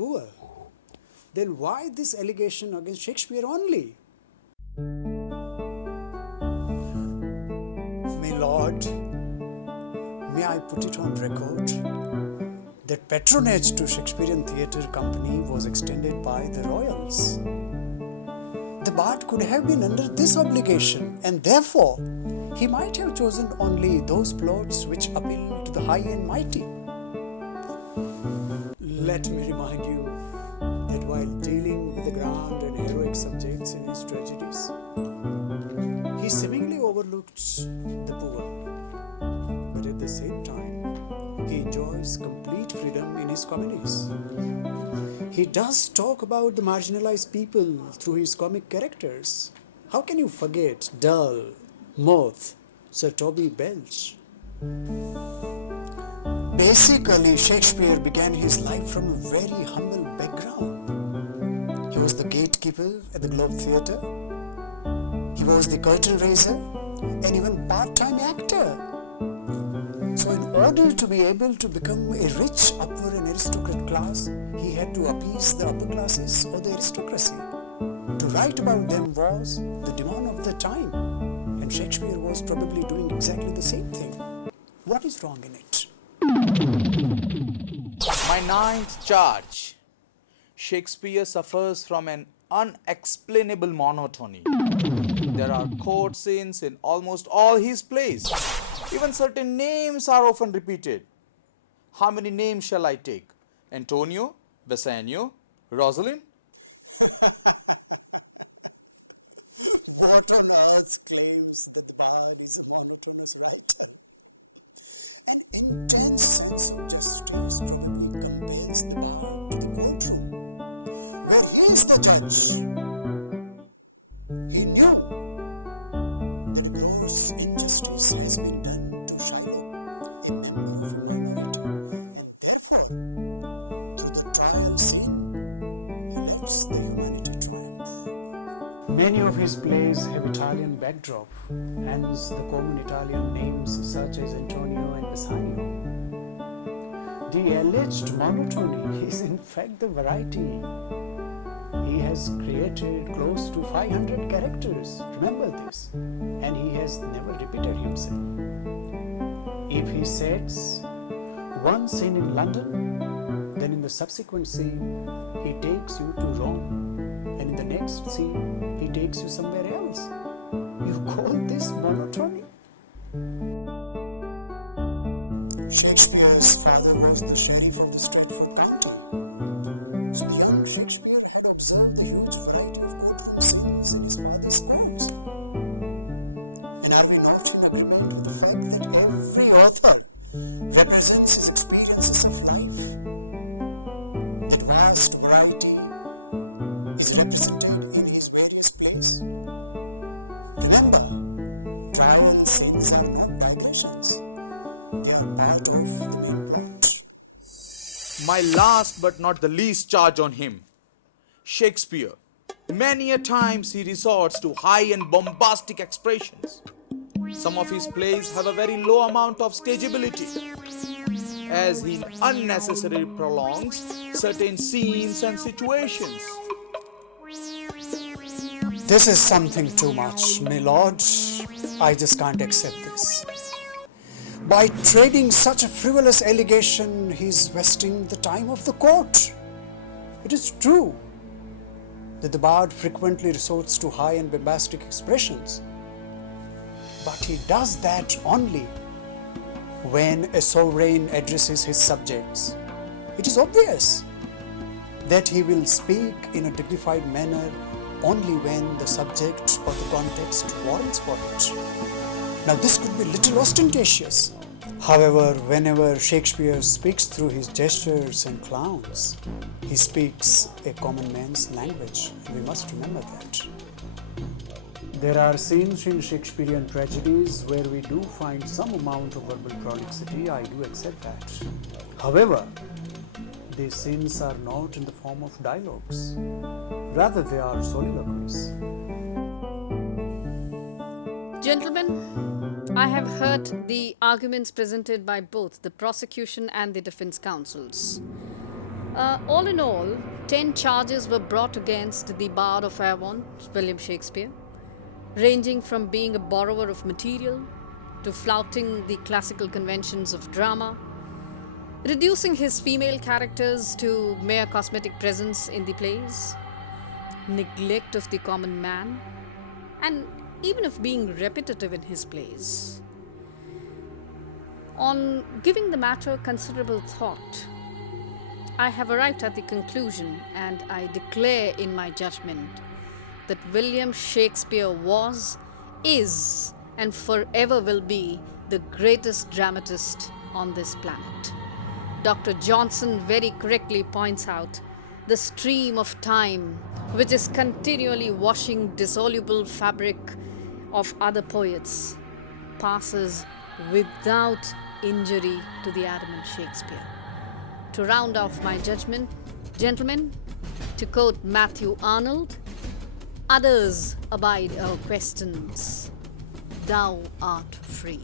poor. Then why this allegation against Shakespeare only? My lord, may I put it on record that patronage to Shakespearean Theatre Company was extended by the royals. The bard could have been under this obligation, and therefore he might have chosen only those plots which appeal to the high and mighty. Let me remind you that while dealing with the grand and heroic subjects in his tragedies, he seemingly overlooked the poor. But at the same time, he enjoys complete freedom in his comedies. He does talk about the marginalized people through his comic characters. How can you forget Dull, Moth, Sir Toby Belch? Basically, Shakespeare began his life from a very humble background. He was the gatekeeper at the Globe Theatre. He was the curtain raiser and even part-time actor. So in order to be able to become a rich upper and aristocrat class, he had to appease the upper classes or the aristocracy. To write about them was the demand of the time, and Shakespeare was probably doing exactly the same thing. What is wrong in it? My ninth charge. Shakespeare suffers from an unexplainable monotony. There are chord scenes in almost all his plays. Even certain names are often repeated. How many names shall I take? Antonio, Bassanio, Rosalind? What on earth claims that the bard is a monotonous writer? An intense sense of justice probably compels the bard to the courtroom, where he is the judge. He knew that a gross injustice has been done to Shylock, a member of a minority, and therefore, through the trial scene, he lets the humanity triumph. Many of his plays have Italian backdrop, hence the common Italian names such as Antonio and Bassanio. The alleged monotony is in fact the variety. He has created close to 500 characters, remember this, and he has never repeated himself. If he sets one scene in London, then in the subsequent scene he takes you to Rome, and in the next scene he takes you somewhere else. You call this monotony? Shakespeare's father was the sheriff of the Stratford County. So the young Shakespeare had observed the huge variety of courtroom scenes in his father's courts. And are we not in agreement with the fact that every author represents his experiences of life? That vast variety is represented in his various plays. Remember, trial scenes are not digressions. They are part of the main plot. My last but not the least charge on him. Shakespeare. Many a times he resorts to high and bombastic expressions. Some of his plays have a very low amount of stageability, as he unnecessarily prolongs certain scenes and situations. This is something too much, my lord. I just can't accept this. By trading such a frivolous allegation, he is wasting the time of the court. It is true that the bard frequently resorts to high and bombastic expressions, but he does that only when a sovereign addresses his subjects. It is obvious that he will speak in a dignified manner only when the subject or the context warrants for it. Now this could be a little ostentatious. However, whenever Shakespeare speaks through his gestures and clowns, he speaks a common man's language, and we must remember that. There are scenes in Shakespearean tragedies where we do find some amount of verbal prolixity, I do accept that. However, these scenes are not in the form of dialogues, rather they are soliloquies. Gentlemen, I have heard the arguments presented by both the prosecution and the defense counsels. All in all, 10 charges were brought against the Bard of Avon, William Shakespeare, ranging from being a borrower of material to flouting the classical conventions of drama, reducing his female characters to mere cosmetic presence in the plays, neglect of the common man, and even of being repetitive in his plays. On giving the matter considerable thought, I have arrived at the conclusion, and I declare in my judgment that William Shakespeare was, is, and forever will be the greatest dramatist on this planet. Dr. Johnson very correctly points out the stream of time which is continually washing dissoluble fabric of other poets passes without injury to the adamant Shakespeare. To round off my judgment, gentlemen, to quote Matthew Arnold, others abide our questions, thou art free.